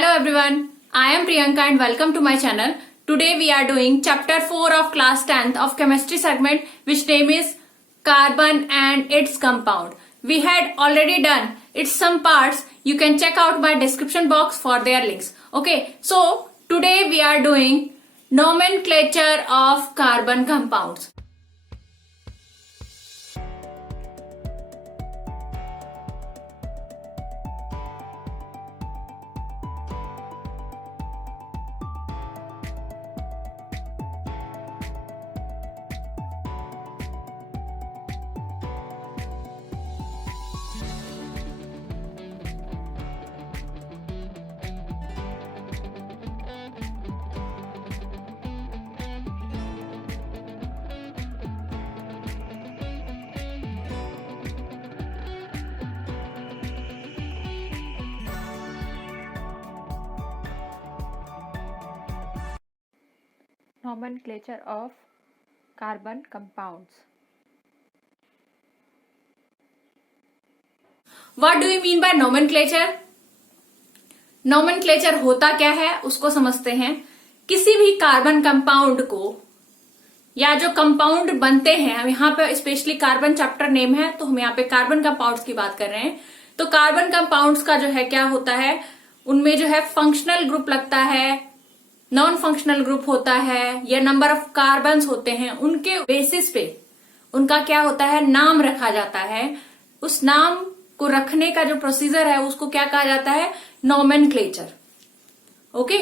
Hello everyone, I am Priyanka and welcome to my channel. Today we are doing chapter 4 of class 10th of chemistry segment, which name is carbon and its compound. We had already done its some parts. You can check out my description box for their links. Okay, so today we are doing nomenclature of carbon compounds. Nomenclature of carbon compounds. What do you mean by nomenclature? Nomenclature होता क्या है उसको समझते हैं। किसी भी carbon compound को या जो कंपाउंड बनते हैं, हम यहाँ पे स्पेशली कार्बन चैप्टर नेम है तो हम यहाँ पे कार्बन कंपाउंड्स की बात कर रहे हैं। तो कार्बन कंपाउंड्स का जो है क्या होता है, उनमें जो है फंक्शनल ग्रुप लगता है, नॉन फंक्शनल ग्रुप होता है या नंबर ऑफ कार्बन्स होते हैं, उनके बेसिस पे उनका क्या होता है, नाम रखा जाता है। उस नाम को रखने का जो प्रोसीजर है उसको क्या कहा जाता है, नोमेनक्लेचर। ओके,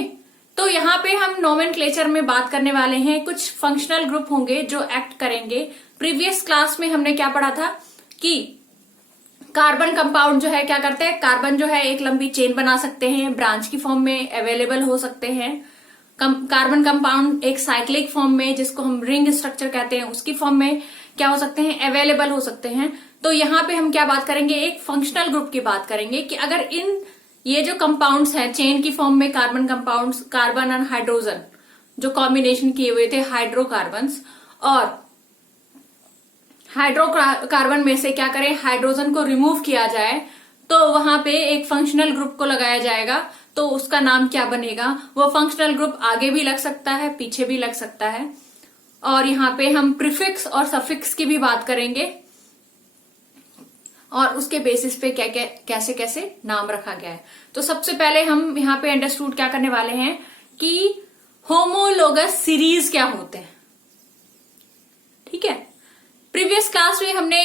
तो यहाँ पे हम नोमेनक्लेचर में बात करने वाले हैं। कुछ फंक्शनल ग्रुप होंगे जो एक्ट करेंगे। प्रीवियस क्लास में हमने क्या पढ़ा था कि कार्बन कंपाउंड जो है क्या करते हैं, कार्बन जो है एक लंबी चेन बना सकते हैं, ब्रांच की फॉर्म में अवेलेबल हो सकते हैं। कार्बन कंपाउंड एक साइक्लिक फॉर्म में, जिसको हम रिंग स्ट्रक्चर कहते हैं, उसकी फॉर्म में क्या हो सकते हैं, अवेलेबल हो सकते हैं। तो यहाँ पे हम क्या बात करेंगे, एक फंक्शनल ग्रुप की बात करेंगे कि अगर ये जो कंपाउंड्स हैं चेन की फॉर्म में, कार्बन कंपाउंड्स, कार्बन और हाइड्रोजन जो कॉम्बिनेशन किए हुए थे हाइड्रोकार्बन्स, और हाइड्रोकार्बन में से क्या करें, हाइड्रोजन को रिमूव किया जाए तो वहां पे एक फंक्शनल ग्रुप को लगाया जाएगा। तो उसका नाम क्या बनेगा, वो फंक्शनल ग्रुप आगे भी लग सकता है, पीछे भी लग सकता है। और यहाँ पे हम प्रीफिक्स और सफिक्स की भी बात करेंगे और उसके बेसिस पे क्या क्या कैसे कैसे नाम रखा गया है। तो सबसे पहले हम यहाँ पे अंडरस्टूड क्या करने वाले हैं कि होमोलोगस सीरीज क्या होते हैं। ठीक है, प्रीवियस क्लास में हमने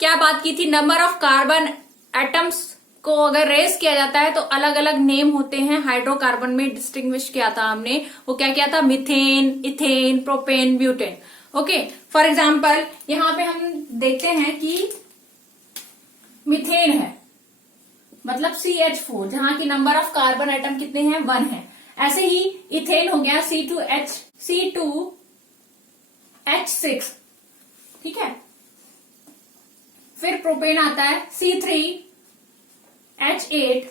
क्या बात की थी, नंबर ऑफ कार्बन एटम्स को अगर रेस किया जाता है तो अलग अलग नेम होते हैं। हाइड्रोकार्बन में डिस्टिंग्विश किया था हमने, वो क्या किया था, methane, ethane, propane, butane. Okay, for example यहाँ पे हम देखते हैं कि मिथेन है, मतलब CH4, जहां की नंबर ऑफ कार्बन एटम कितने हैं, 1 है। ऐसे ही इथेन हो गया C2H6, ठीक है। फिर प्रोपेन आता है C3H8,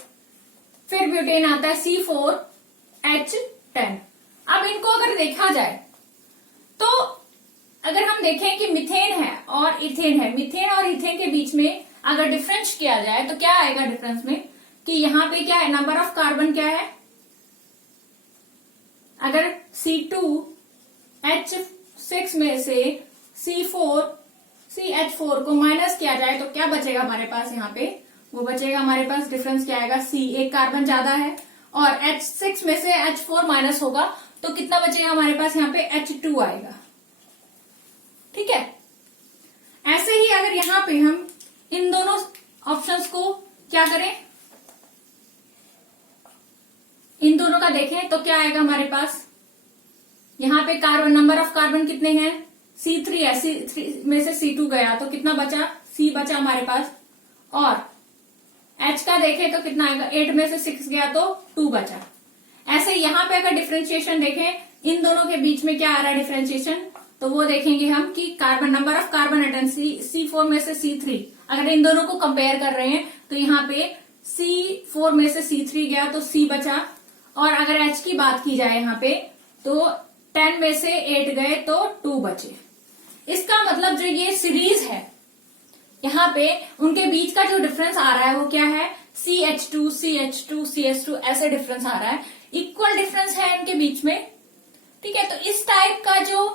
फिर ब्यूटेन आता है C4H10। अब इनको अगर देखा जाए तो अगर हम देखें कि मिथेन है और इथेन है, मिथेन और इथेन के बीच में अगर डिफरेंस किया जाए तो क्या आएगा डिफरेंस में, कि यहाँ पे क्या है, नंबर ऑफ कार्बन क्या है, अगर C2H6 में से CH4 को माइनस किया जाए तो क्या बचेगा हमारे पास, यहाँ पे वो बचेगा हमारे पास, डिफरेंस क्या आएगा, C, एक कार्बन ज्यादा है, और H6 में से H4 माइनस होगा तो कितना बचेगा हमारे पास, यहाँ पे H2 आएगा। ठीक है, ऐसे ही अगर यहाँ पे हम इन दोनों ऑप्शंस को क्या करें, इन दोनों का देखें तो क्या आएगा हमारे पास, यहाँ पे कार्बन, नंबर ऑफ कार्बन कितने हैं, C3 है, C3 में से C2 गया तो कितना बचा, C बचा हमारे पास, और H का देखें तो कितना आएगा, 8 में से 6 गया तो 2 बचा। ऐसे यहाँ पे अगर डिफरेंशिएशन देखें, इन दोनों के बीच में क्या आ रहा है डिफरेंशिएशन, तो वो देखेंगे हम कि carbon, number of carbon atom C4 में से C3, अगर इन दोनों को कंपेयर कर रहे हैं तो यहाँ पे C4 में से C3 गया तो C बचा, और अगर H की बात की जाए यहाँ पे तो 10 में से 8 गए तो 2 बचे। इसका मतलब जो ये सीरीज है यहाँ पे उनके बीच का जो डिफरेंस आ रहा है वो क्या है, CH2 CH2 CH2 ऐसे डिफरेंस आ रहा है, इक्वल डिफरेंस है इनके बीच में। ठीक है, तो इस टाइप का जो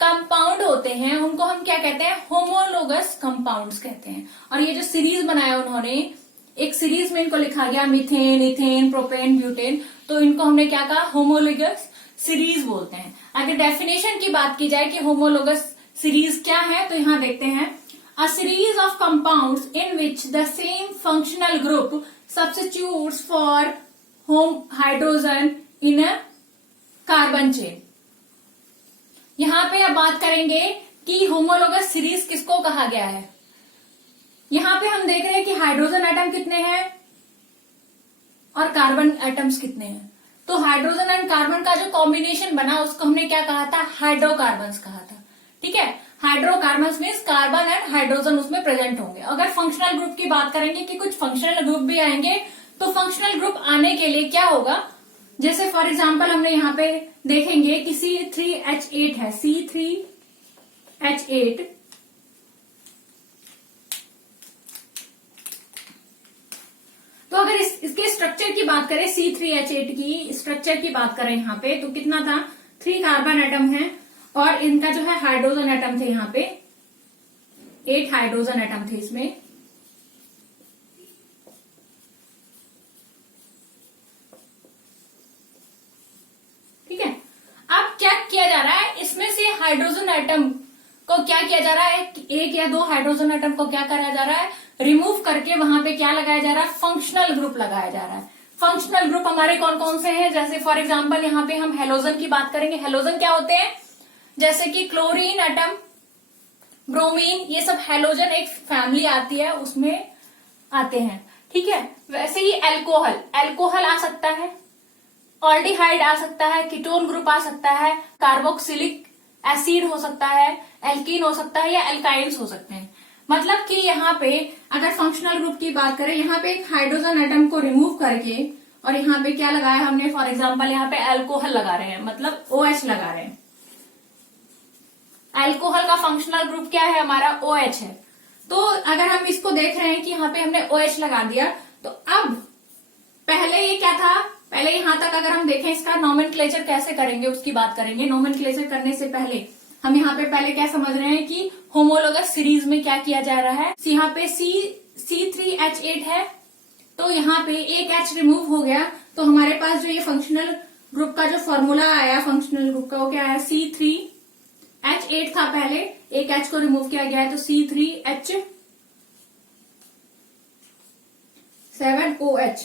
कंपाउंड होते हैं उनको हम क्या कहते हैं, होमोलोगस कंपाउंड्स कहते हैं। और ये जो सीरीज बनाया उन्होंने, एक सीरीज में इनको लिखा गया मीथेन, इथेन, प्रोपेन, ब्यूटेन, तो इनको हमने क्या कहा, होमोलोगस सीरीज बोलते हैं। अगर डेफिनेशन की बात की जाए कि होमोलोगस सीरीज क्या है, तो यहां देखते हैं, a series of compounds in which the same functional group substitutes for home hydrogen in a carbon chain. यहां पे अब बात करेंगे कि होमोलोगस सीरीज किसको कहा गया है। यहां पे हम देख रहे हैं कि हाइड्रोजन एटम कितने हैं और कार्बन एटम्स कितने हैं। तो हाइड्रोजन एंड कार्बन का जो कॉम्बिनेशन बना उसको हमने क्या कहा था, हाइड्रोकार्बन्स कहा था। ठीक है, hydrocarbons means carbon and hydrogen उसमें प्रेजेंट होंगे। अगर फंक्शनल ग्रुप की बात करेंगे कि कुछ फंक्शनल ग्रुप भी आएंगे, तो फंक्शनल ग्रुप आने के लिए क्या होगा, जैसे फॉर एग्जाम्पल हमने यहाँ पे देखेंगे कि C3H8 है, C3H8, तो अगर इसके स्ट्रक्चर की बात करें, C3H8 की स्ट्रक्चर की बात करें यहाँ पे, तो कितना था, 3 कार्बन एटम है और इनका जो है हाइड्रोजन एटम थे यहाँ पे 8 हाइड्रोजन एटम थे इसमें। ठीक है, अब क्या किया जा रहा है, इसमें से हाइड्रोजन एटम को क्या किया जा रहा है, एक या दो हाइड्रोजन एटम को क्या कराया जा रहा है, रिमूव करके वहां पे क्या लगाया जा रहा है, फंक्शनल ग्रुप लगाया जा रहा है। फंक्शनल ग्रुप हमारे कौन कौन से हैं, जैसे फॉर एग्जांपल यहाँ पे हम हेलोजन की बात करेंगे। हेलोजन क्या होते हैं, जैसे कि क्लोरीन एटम, ब्रोमीन, ये सब हेलोजन एक फैमिली आती है उसमें आते हैं। ठीक है, वैसे ही एल्कोहल, एल्कोहल आ सकता है, ऑल्डिहाइड आ सकता है, कीटोन ग्रुप आ सकता है, कार्बोक्सिलिक एसिड हो सकता है, एल्कीन हो सकता है या एल्काइन्स हो सकते हैं। मतलब कि यहाँ पे अगर फंक्शनल ग्रुप की बात करें, यहाँ पे एक हाइड्रोजन एटम को रिमूव करके और यहाँ पे क्या लगाया हमने, फॉर एग्जांपल यहाँ पे अल्कोहल लगा रहे हैं, मतलब OH लगा रहे हैं। अल्कोहल का फंक्शनल ग्रुप क्या है हमारा, OH है। तो अगर हम इसको देख रहे हैं कि यहाँ पे हमने OH लगा दिया, तो अब पहले ये क्या था, पहले यहां तक अगर हम देखें इसका नोमेनक्लेचर कैसे करेंगे उसकी बात करेंगे। नोमेनक्लेचर करने से पहले हम यहाँ पे पहले क्या समझ रहे हैं कि होमोलोगस सीरीज में क्या किया जा रहा है। यहाँ पे C3H8 है, तो यहाँ पे एक H रिमूव हो गया, तो हमारे पास जो ये फंक्शनल ग्रुप का जो फॉर्मूला आया फंक्शनल ग्रुप का, वो क्या है, C3H8 था पहले, एक H को रिमूव किया गया है तो C3H7OH।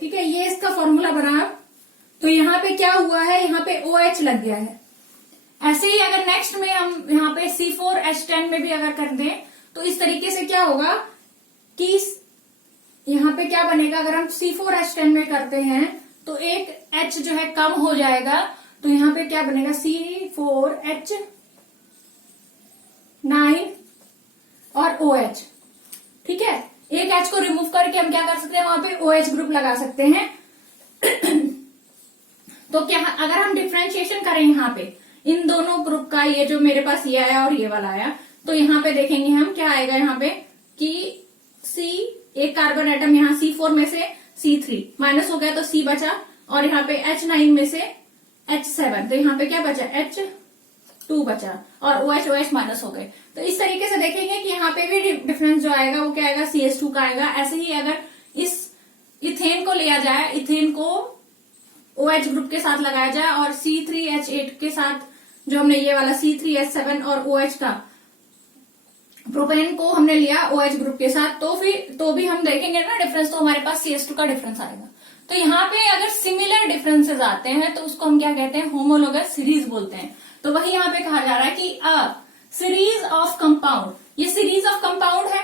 ठीक है, ये इसका फॉर्मूला बना। तो यहाँ पे क्या हुआ है, यहाँ पे OH लग गया है। ऐसे ही अगर नेक्स्ट में हम यहाँ पे C4H10 में भी अगर कर दें, तो इस तरीके से क्या होगा कि यहाँ पे क्या बनेगा, अगर हम C4H10 में करते हैं तो एक H जो है कम हो जाएगा, तो यहाँ पे क्या बनेगा, C4H9 और OH। ठीक है, एक H को रिमूव करके हम क्या कर सकते हैं, वहां पे OH ग्रुप लगा सकते हैं। तो क्या अगर हम डिफ्रेंशिएशन करें यहाँ पे इन दोनों ग्रुप का, ये जो मेरे पास ये आया और ये वाला आया, तो यहाँ पे देखेंगे हम क्या आएगा यहाँ पे कि एक कार्बन एटम यहाँ C4 में से C3 माइनस हो गया तो C बचा, और यहाँ पे H9 में से H7, तो यहाँ पे क्या बचा, H2 बचा, और OH माइनस हो गए। तो इस तरीके से देखेंगे कि यहाँ पे भी डिफरेंस जो आएगा वो क्या आएगा, CH2 का आएगा। ऐसे ही अगर इस इथेन को लिया जाए, इथेन को OH ग्रुप के साथ लगाया जाए और C3H8 के साथ जो हमने ये वाला C3H7 और OH का प्रोपेन को हमने लिया OH ग्रुप के साथ, तो भी हम देखेंगे ना डिफरेंस, तो हमारे पास CH2 का डिफरेंस आएगा। तो यहाँ पे अगर सिमिलर डिफरेंसेस आते हैं तो उसको हम क्या कहते हैं, होमोलोगस सीरीज बोलते हैं। तो वही यहाँ पे कहा जा रहा है कि अ सीरीज ऑफ कंपाउंड, ये सीरीज ऑफ कंपाउंड है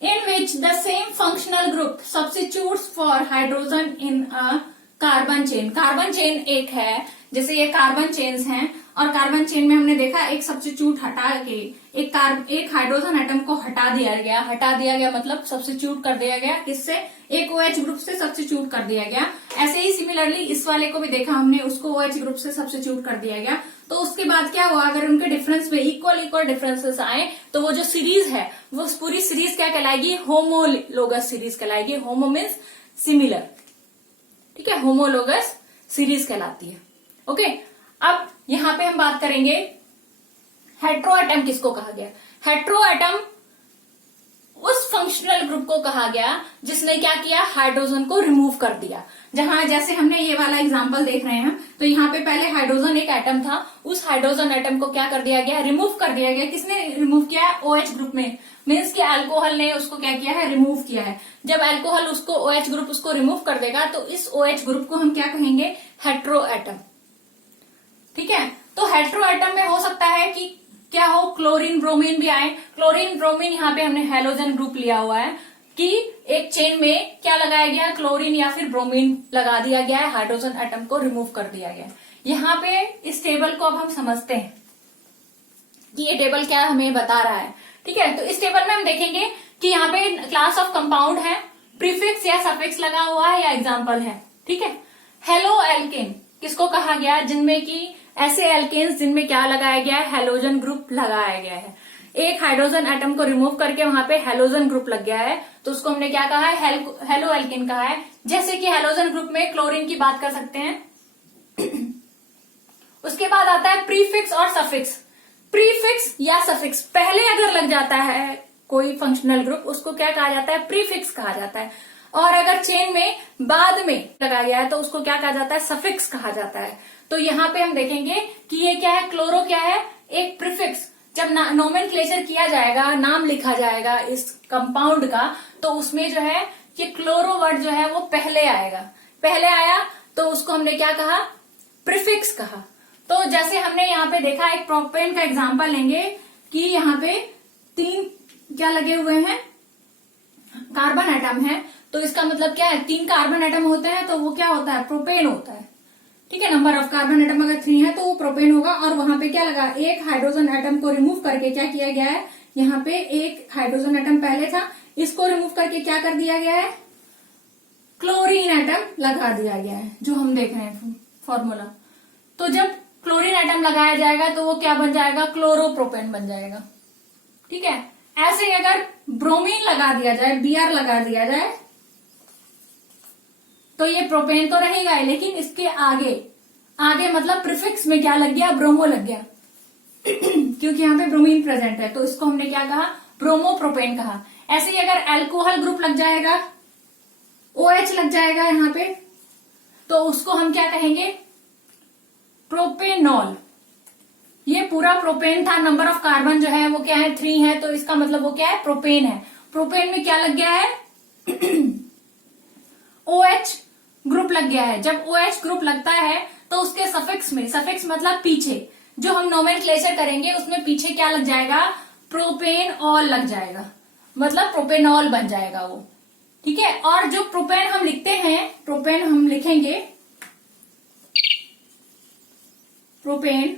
in which the same functional group substitutes for hydrogen in a carbon chain. Carbon chain एक है, जैसे ये कार्बन चेन्स हैं और कार्बन चेन में हमने देखा एक सब्स्टिट्यूट हटा के एक हाइड्रोजन एटम को हटा दिया गया मतलब सब्स्टिट्यूट कर दिया गया, किससे? एक OH ग्रुप से सब्स्टिट्यूट कर दिया गया। ऐसे ही सिमिलरली इस वाले को भी देखा हमने, उसको OH ग्रुप से सब्स्टिट्यूट कर दिया गया। तो उसके बाद क्या हुआ, अगर उनके डिफरेंस में इक्वल डिफरेंसेस आए तो वो जो सीरीज है वो पूरी सीरीज क्या कहलाएगी? होमोलोगस सीरीज कहलाएगी। होमो मीन्स सिमिलर, ठीक है, होमोलोगस सीरीज कहलाती है। ओके, अब यहां पे हम बात करेंगे हेट्रो एटम किसको कहा गया? हेट्रो एटम उस फंक्शनल ग्रुप को कहा गया जिसने क्या किया? हाइड्रोजन को रिमूव कर दिया। जहां जैसे हमने ये वाला एग्जांपल देख रहे हैं, तो यहाँ पे पहले हाइड्रोजन एक एटम था, उस हाइड्रोजन एटम को क्या कर दिया गया? रिमूव कर दिया गया। किसने रिमूव किया है? OH ग्रुप में, मीन्स कि अल्कोहल ने उसको क्या किया है? रिमूव किया है। जब अल्कोहल उसको OH ग्रुप उसको रिमूव कर देगा तो इस OH ग्रुप को हम क्या कहेंगे? Hetero atom. ठीक है, तो हेट्रो एटम में हो सकता है कि क्या हो? क्लोरीन ब्रोमीन भी आए। क्लोरीन ब्रोमीन यहाँ पे हमने हेलोजन ग्रुप लिया हुआ है कि एक चेन में क्या लगाया गया? क्लोरीन या फिर ब्रोमीन लगा दिया गया है, हाइड्रोजन एटम को रिमूव कर दिया गया। यहाँ पे इस टेबल को अब हम समझते हैं कि ये टेबल क्या हमें बता रहा है। ठीक है, तो इस टेबल में हम देखेंगे कि यहाँ पे क्लास ऑफ कंपाउंड है, प्रीफिक्स या सफिक्स लगा हुआ है या एग्जाम्पल है। ठीक है, हेलो एल्केन किसको कहा गया? जिनमें की ऐसे एल्केन्स जिनमें क्या लगाया गया है? हेलोजन ग्रुप लगाया गया है। एक हाइड्रोजन एटम को रिमूव करके वहां पे हेलोजन ग्रुप लग गया है, तो उसको हमने क्या कहा है? हेलो एल्केन कहा है। जैसे कि हेलोजन ग्रुप में क्लोरीन की बात कर सकते हैं। उसके बाद आता है प्रीफिक्स और सफिक्स। प्रीफिक्स या सफिक्स पहले अगर लग जाता है कोई फंक्शनल ग्रुप, उसको क्या कहा जाता है? प्रीफिक्स कहा जाता है। और अगर चेन में बाद में लगाया गया है तो उसको क्या कहा जाता है? सफिक्स कहा जाता है। तो यहाँ पे हम देखेंगे कि ये क्या है? क्लोरो क्या है? एक प्रीफिक्स। जब नोमेनक्लेचर किया जाएगा, नाम लिखा जाएगा इस कंपाउंड का, तो उसमें जो है कि क्लोरो वर्ड जो है वो पहले आएगा। पहले आया तो उसको हमने क्या कहा? प्रीफिक्स कहा। तो जैसे हमने यहाँ पे देखा, एक प्रोपेन का एग्जांपल लेंगे कि यहाँ पे 3 क्या लगे हुए हैं? कार्बन एटम है, तो इसका मतलब क्या है? 3 कार्बन एटम होते हैं तो वो क्या होता है? प्रोपेन होता है। ठीक है, नंबर ऑफ कार्बन एटम अगर 3 है तो वो प्रोपेन होगा। और वहां पे क्या लगा? एक हाइड्रोजन एटम को रिमूव करके क्या किया गया है? यहाँ पे एक हाइड्रोजन एटम पहले था, इसको रिमूव करके क्या कर दिया गया है? क्लोरीन एटम लगा दिया गया है, जो हम देख रहे हैं फॉर्मूला। तो जब क्लोरीन एटम लगाया जाएगा तो वो क्या बन जाएगा? क्लोरोप्रोपेन बन जाएगा। ठीक है, ऐसे ही अगर ब्रोमीन लगा दिया जाए, Br लगा दिया जाए, तो ये प्रोपेन तो रहेगा, लेकिन इसके आगे मतलब प्रीफिक्स में क्या लग गया? ब्रोमो लग गया। क्योंकि यहाँ पे ब्रोमीन प्रेजेंट है, तो इसको हमने क्या कहा? ब्रोमोप्रोपेन कहा। ऐसे ही अगर अल्कोहल ग्रुप लग जाएगा, OH लग जाएगा यहाँ पे, तो उसको हम क्या कहेंगे? प्रोपेनॉल। ये पूरा प्रोपेन था, नंबर ऑफ कार्बन जो है वो क्या है? 3 है, तो इसका मतलब वो क्या है? प्रोपेन है। प्रोपेन में क्या लग गया है? OH ग्रुप लग गया है। जब OH ग्रुप लगता है तो उसके सफिक्स में, सफिक्स मतलब पीछे, जो हम नोमेनक्लेचर करेंगे उसमें पीछे क्या लग जाएगा? प्रोपेनॉल लग जाएगा, मतलब प्रोपेनॉल बन जाएगा वो। ठीक है, और जो प्रोपेन हम लिखते हैं, प्रोपेन हम लिखेंगे प्रोपेन।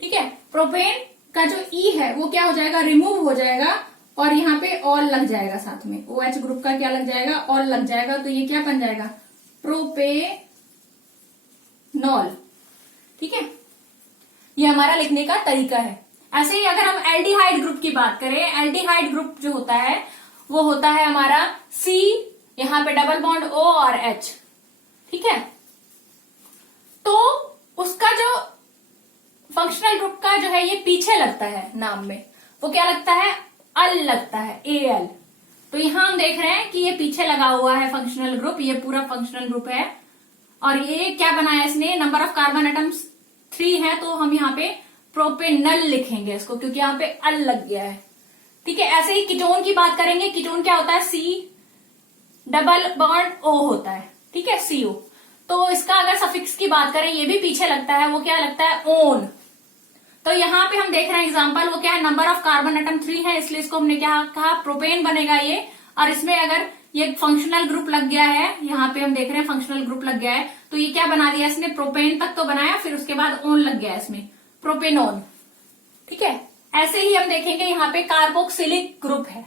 ठीक है, प्रोपेन का जो E है वो क्या हो जाएगा? रिमूव हो जाएगा, और यहाँ पे ऑल लग जाएगा साथ में। OH ग्रुप का क्या लग जाएगा? ऑल लग जाएगा, तो ये क्या बन जाएगा? प्रोपेनॉल। ठीक है, ये हमारा लिखने का तरीका है। ऐसे ही अगर हम एल्डिहाइड ग्रुप की बात करें, एल्डिहाइड ग्रुप जो होता है वो होता है हमारा C, यहाँ पे डबल बॉन्ड O और H। ठीक है, तो उसका जो फंक्शनल ग्रुप का जो है ये पीछे लगता है नाम में, वो क्या लगता है? अल लगता है, Al। तो यहां हम देख रहे हैं कि ये पीछे लगा हुआ है फंक्शनल ग्रुप, ये पूरा फंक्शनल ग्रुप है। और ये क्या बनाया इसने? नंबर ऑफ कार्बन एटम्स 3 है, तो हम यहाँ पे प्रोपेनल लिखेंगे इसको, क्योंकि यहाँ पे अल लग गया है। ठीक है, ऐसे ही कीटोन की बात करेंगे। कीटोन क्या होता है? C डबल बॉन्ड O होता है। ठीक है, CO। तो इसका अगर सफिक्स की बात करें, ये भी पीछे लगता है, वो क्या लगता है? ओन। तो यहाँ पे हम देख रहे हैं एग्जांपल, वो क्या है? नंबर ऑफ कार्बन एटम 3 है, इसलिए इसको हमने क्या कहा? प्रोपेन बनेगा ये। और इसमें अगर ये फंक्शनल ग्रुप लग गया है, यहाँ पे हम देख रहे हैं फंक्शनल ग्रुप लग गया है। तो ये क्या बना दिया इसने, प्रोपेन तक तो बनाया, फिर उसके बाद ओन लग गया इसमें, प्रोपेनोन। ठीक है, ऐसे ही हम देखेंगे यहाँ पे कार्बोक्सिलिक ग्रुप है,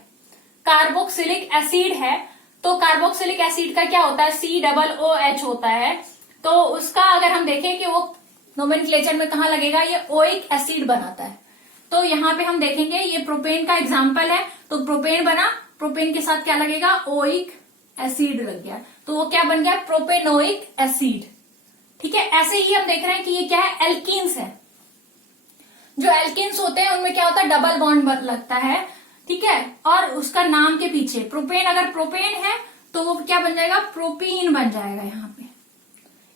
कार्बोक्सिलिक एसिड है। तो कार्बोक्सिलिक एसिड का क्या होता है, COOH होता है। तो उसका अगर हम देखें कि वो नोमेनक्लेचर में कहाँ लगेगा, ये ओइक एसिड बनाता है। तो यहाँ पे हम देखेंगे ये प्रोपेन का एग्जाम्पल है, तो प्रोपेन बना, प्रोपेन के साथ क्या लगेगा, ओइक एसिड लग गया, तो वो क्या बन गया, प्रोपेनोइक एसिड। ठीक है, ऐसे ही हम देख रहे हैं कि ये क्या है, एल्कीन्स है। जो एल्कीन्स होते हैं उनमें क्या होता है, डबल बॉन्ड लगता है। ठीक है, और उसका नाम के पीछे प्रोपेन, अगर प्रोपेन है तो वो क्या बन जाएगा, प्रोपीन बन जाएगा, यहाँ पे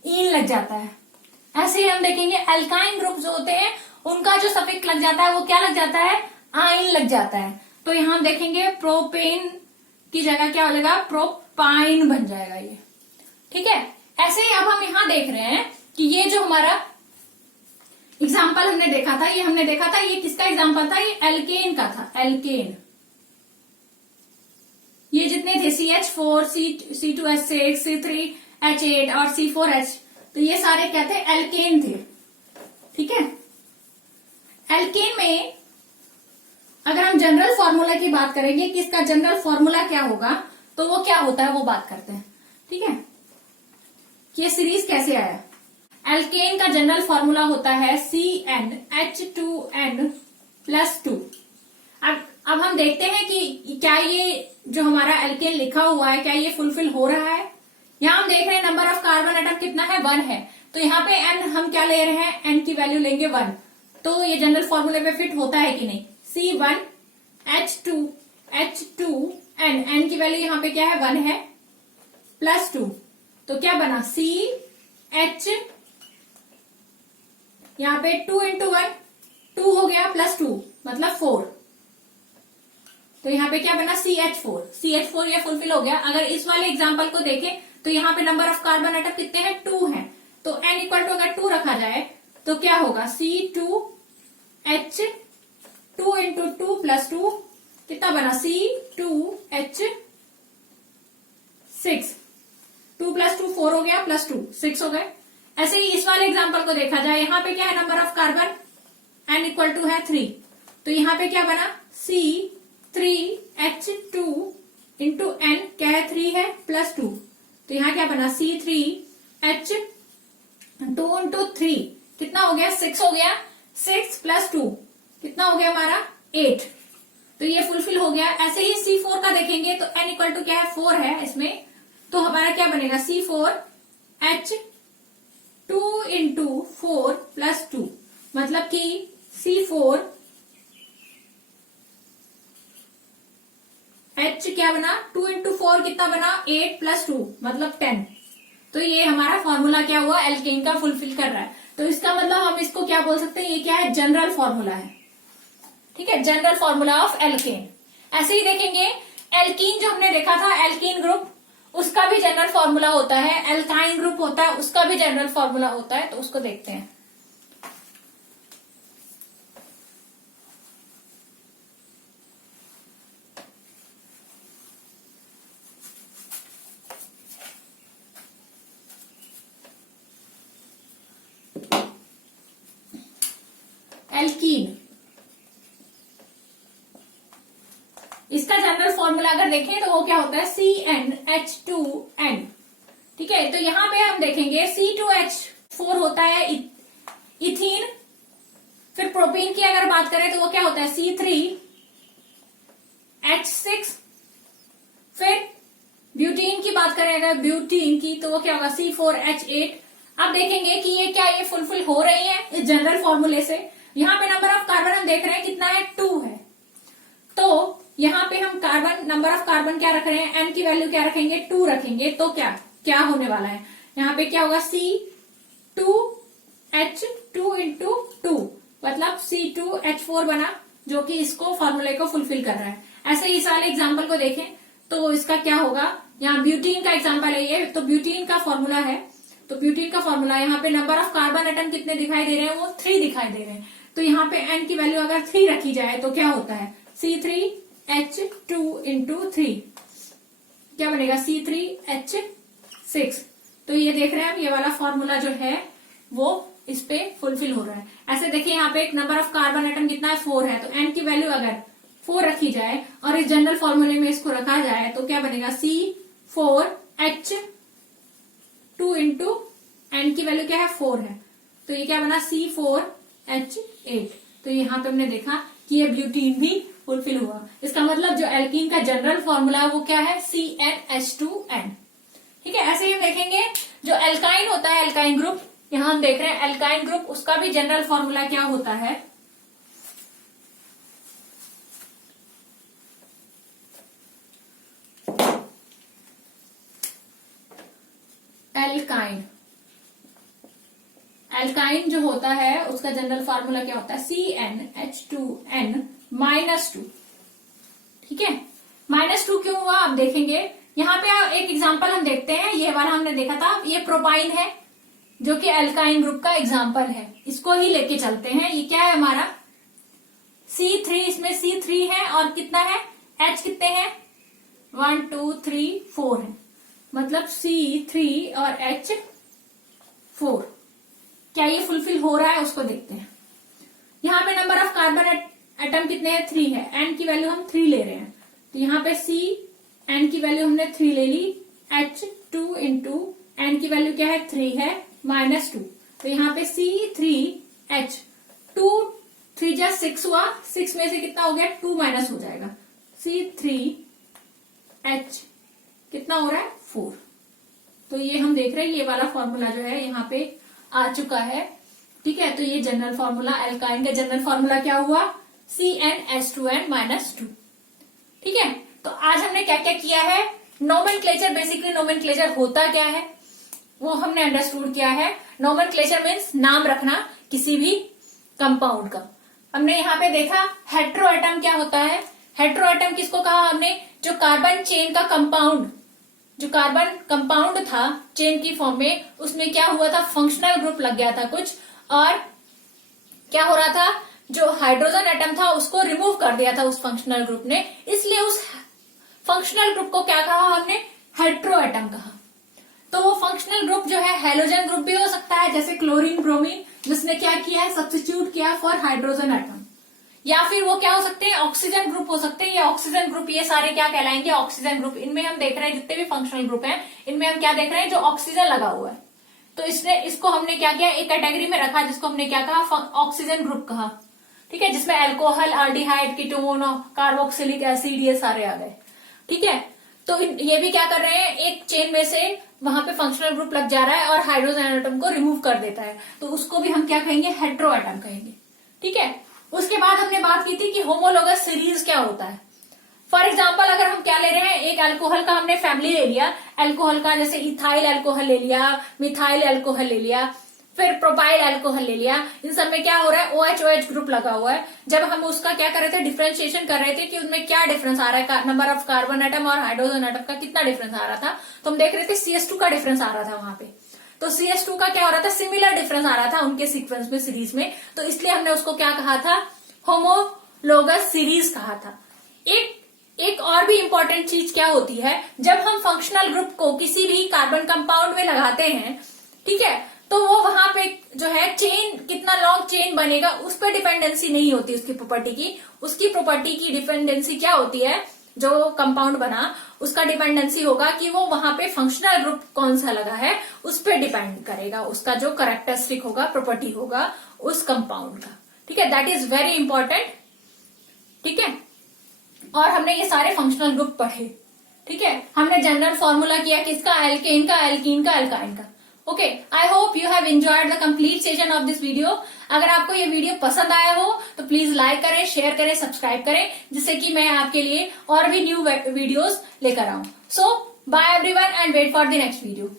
इन लग जाता है। ऐसे ही हम देखेंगे एल्काइन ग्रुप जो होते हैं उनका जो सफिक्स लग जाता है वो क्या लग जाता है, आइन लग जाता है। तो यहां हम देखेंगे प्रोपेन की जगह क्या हो जाएगा, प्रोपाइन बन जाएगा ये। ठीक है, ऐसे ही अब हम यहां देख रहे हैं कि ये जो हमारा एग्जाम्पल हमने देखा था, ये हमने देखा था, ये किसका एग्जाम्पल था, ये एल्केन का था, एल्केन। ये जितने थे CH4, C2H6, C3H8 और C4H, तो ये सारे क्या थे, एल्केन थे। ठीक है, एल्केन में अगर हम जनरल फॉर्मूला की बात करेंगे कि इसका जनरल फॉर्मूला क्या होगा, तो वो क्या होता है वो बात करते हैं। ठीक है, ये सीरीज कैसे आया। एल्केन का जनरल फॉर्मूला होता है CnH2n+2। अब हम देखते हैं कि क्या ये जो हमारा एल्केन लिखा हुआ है क्या ये फुलफिल हो रहा है। यहाँ हम देख रहे हैं नंबर ऑफ कार्बन एटम कितना है, 1 है। तो यहाँ पे n हम क्या ले रहे हैं, n की वैल्यू लेंगे 1। तो ये जनरल फॉर्मूले पे फिट होता है कि नहीं, C1H2n, n की वैल्यू यहाँ पे क्या है, 1 है, +2। तो क्या बना, CH, यहाँ पे 2 × 1 2 हो गया, +2 मतलब 4। तो यहाँ पे क्या बना, CH4। CH4 ये फुलफिल हो गया। अगर इस वाले एग्जाम्पल को देखें तो यहाँ पे नंबर ऑफ कार्बन एटम कितने हैं, 2 हैं। तो n = अगर 2 रखा जाए तो क्या होगा, C2H, 2 × 2 +2 कितना बना, C2H6, 2 + 2 4 हो गया, +2 6 हो गए। ऐसे ही इस वाले एग्जाम्पल को देखा जाए, यहाँ पे क्या है, नंबर ऑफ कार्बन, n = है 3। तो यहाँ पे क्या बना, C3H2 × n क्या है, 3 है, +2। तो यहाँ क्या बना, C3H2 × 3 कितना हो गया, 6 हो गया, 6 + 2 कितना हो गया हमारा, 8। तो ये फुलफिल हो गया। ऐसे ही C4 का देखेंगे तो n = क्या है, 4 है इसमें। तो हमारा क्या बनेगा, C4H2 × 4 + 2 मतलब कि C4H क्या बना, 2 × 4 कितना बना, 8 + 2 मतलब 10। तो ये हमारा फॉर्मूला क्या हुआ, एल्केन का फुलफिल कर रहा है। तो इसका मतलब हम इसको क्या बोल सकते हैं, ये क्या है, जनरल फॉर्मूला है। ठीक है, जनरल फॉर्मूला ऑफ एल्केन। ऐसे ही देखेंगे एल्कीन जो हमने देखा था, एल्कीन ग्रुप, उसका भी जनरल फॉर्मूला होता है। एल्काइन ग्रुप होता है, उसका भी जनरल फॉर्मूला होता है। तो उसको देखते हैं। एल्कीन, इसका जनरल फॉर्मूला अगर देखें तो वो क्या होता है, CnH2n। ठीक है, तो यहां पे हम देखेंगे C2H4 होता है इथीन। फिर प्रोपीन की अगर बात करें तो वो क्या होता है, C3H6। फिर ब्यूटीन की बात करें अगर ब्यूटीन की तो वो क्या होगा, C4H8। अब देखेंगे कि ये क्या ये फुलफिल हो रही है इस जनरल फॉर्मूले से। यहाँ पे नंबर ऑफ कार्बन हम देख रहे हैं कितना है, 2 है। तो यहाँ पे हम कार्बन, नंबर ऑफ कार्बन क्या रख रहे हैं, n की वैल्यू क्या रखेंगे, 2 रखेंगे। तो क्या क्या होने वाला है, यहाँ पे क्या होगा, C2H2 × 2 मतलब C2H4 बना, जो कि इसको फॉर्मूले को फुलफिल कर रहा है। ऐसे ही इस वाले एग्जाम्पल को देखें तो इसका क्या होगा, यहाँ ब्यूटीन का एग्जाम्पल है ये। तो ब्यूटीन का फॉर्मूला है, तो ब्यूटीन का फॉर्मूला यहाँ पे नंबर ऑफ कार्बन एटम कितने दिखाई दे रहे हैं, वो 3 दिखाई दे रहे हैं। तो यहाँ पे n की वैल्यू अगर 3 रखी जाए तो क्या होता है, C3H2 × 3 क्या बनेगा C3H6। तो ये देख रहे हैं हम, ये वाला फॉर्मूला जो है वो इस पे फुलफिल हो रहा है। ऐसे देखिए यहाँ पे एक नंबर ऑफ कार्बन एटम कितना है 4 है, तो n की वैल्यू अगर 4 रखी जाए और इस जनरल फॉर्मूले में इसको रखा जाए तो क्या बनेगा C4H2 इंटू n की वैल्यू क्या है 4 है, तो ये क्या बना C4H8। तो यहाँ पे हमने देखा कि ये ब्यूटीन भी फुलफिल हुआ। इसका मतलब जो एल्कीन का जनरल फॉर्मूला है वो क्या है CnH2n। ठीक है, ऐसे ही हम देखेंगे जो एल्काइन होता है, एल्काइन ग्रुप, यहां हम देख रहे हैं एल्काइन ग्रुप, उसका भी जनरल फॉर्मूला क्या होता है, एल्काइन। एल्काइन जो होता है उसका जनरल फार्मूला क्या होता है CnH2n -2। ठीक है, -2 क्यों हुआ आप देखेंगे। यहाँ पे एक एग्जांपल हम देखते हैं, ये वाला हमने देखा था, ये प्रोपाइन है जो कि एल्काइन ग्रुप का एग्जांपल है, इसको ही लेके चलते हैं। ये क्या है हमारा C3, इसमें C3 है और कितना है H कितने हैं 1 2 3 4 है, मतलब C3 और H4। क्या ये फुलफिल हो रहा है उसको देखते हैं। यहाँ पे नंबर ऑफ कार्बन एटम कितने हैं 3 है, n की वैल्यू हम 3 ले रहे हैं, तो यहाँ पे n की वैल्यू हमने 3 ले ली, H2 इंटू n की वैल्यू क्या है 3 है -2, तो यहाँ पे C3H 2 3 जा 6 हुआ, 6 में से कितना हो गया 2 माइनस हो जाएगा, C3H कितना हो रहा है 4। तो ये हम देख रहे हैं ये वाला फॉर्मूला जो है यहाँ पे आ चुका है। ठीक है, तो ये जनरल फॉर्मूला, एल्काइन का जनरल फॉर्मूला क्या हुआ CnH2n -2। ठीक है, तो आज हमने क्या क्या किया है, नोमेनक्लेचर, बेसिकली नोमेनक्लेचर होता क्या है वो हमने अंडरस्टूड किया है। नोमेनक्लेचर मीन्स नाम रखना किसी भी कंपाउंड का। हमने यहाँ पे देखा हेट्रोएटम क्या होता है, हेट्रोएटम किसको कहा हमने, जो कार्बन चेन का कंपाउंड, जो कार्बन कंपाउंड था चेन की फॉर्म में, उसमें क्या हुआ था फंक्शनल ग्रुप लग गया था कुछ, और क्या हो रहा था जो हाइड्रोजन एटम था उसको रिमूव कर दिया था उस फंक्शनल ग्रुप ने, इसलिए उस फंक्शनल ग्रुप को क्या कहा हमने हेट्रोएटम कहा। तो वो फंक्शनल ग्रुप जो है हैलोजन ग्रुप भी हो सकता है, जैसे क्लोरीन ब्रोमीन, जिसने क्या किया है सब्स्टिट्यूट किया फॉर हाइड्रोजन एटम, या फिर वो क्या हो सकते हैं ऑक्सीजन ग्रुप हो सकते हैं, या ऑक्सीजन ग्रुप, ये सारे क्या कहलाएंगे ऑक्सीजन ग्रुप। इनमें हम देख रहे हैं जितने भी फंक्शनल ग्रुप हैं इनमें हम क्या देख रहे हैं जो ऑक्सीजन लगा हुआ है, तो इसको हमने क्या किया एक कैटेगरी में रखा जिसको हमने क्या कहा ऑक्सीजन ग्रुप कहा। ठीक है, जिसमें alcohol, aldehyde, ketone, carboxylic acid ये सारे आ गए। ठीक है, तो ये भी क्या कर रहे हैं एक चेन में से वहां पे फंक्शनल ग्रुप लग जा रहा है और हाइड्रोजन एटम को रिमूव कर देता है, तो उसको भी हम क्या कहेंगे हेट्रोएटम कहेंगे। ठीक है, उसके बाद हमने बात की थी कि होमोलोगस सीरीज क्या होता है। फॉर एग्जाम्पल अगर हम क्या ले रहे हैं, एक अल्कोहल का हमने फैमिली ले लिया, अल्कोहल का जैसे इथाइल अल्कोहल ले लिया, मिथाइल अल्कोहल ले लिया, फिर प्रोपाइल अल्कोहल ले लिया, इन सब में क्या हो रहा है OH ग्रुप लगा हुआ है। जब हम उसका क्या कर रहे थे डिफरेंशिएशन कर रहे थे कि उनमें क्या डिफरेंस आ रहा है, नंबर ऑफ कार्बन एटम और हाइड्रोजन एटम का कितना डिफरेंस आ रहा था, तो हम देख रहे थे CS2 का डिफरेंस आ रहा था वहां पे, तो CS2 का क्या हो रहा था सिमिलर डिफरेंस आ रहा था उनके सीक्वेंस में सीरीज में, तो इसलिए हमने उसको क्या कहा था होमोलोगस सीरीज कहा था। एक और भी इंपॉर्टेंट चीज क्या होती है, जब हम फंक्शनल ग्रुप को किसी भी कार्बन कंपाउंड में लगाते हैं, ठीक है, तो वो वहां पे जो है चेन कितना लॉन्ग चेन बनेगा उस पर डिपेंडेंसी नहीं होती उसकी प्रॉपर्टी की। उसकी प्रॉपर्टी की डिपेंडेंसी क्या होती है, जो कंपाउंड बना उसका डिपेंडेंसी होगा कि वो वहां पे फंक्शनल ग्रुप कौन सा लगा है उस पर डिपेंड करेगा, उसका जो कैरेक्टरिस्टिक होगा, प्रॉपर्टी होगा उस कंपाउंड का। ठीक है, दैट इज वेरी इंपॉर्टेंट। ठीक है, और हमने ये सारे फंक्शनल ग्रुप पढ़े। ठीक है, हमने जनरल फॉर्मूला किया किसका, एल्केन का, एल्कीन का, एल्काइन का। Okay, I hope you have enjoyed the complete session of this video. अगर आपको ये वीडियो पसंद आया हो तो प्लीज लाइक करें, शेयर करें, सब्सक्राइब करें, जिससे कि मैं आपके लिए और भी न्यू वीडियोस लेकर आऊं। So bye everyone and wait for the next video.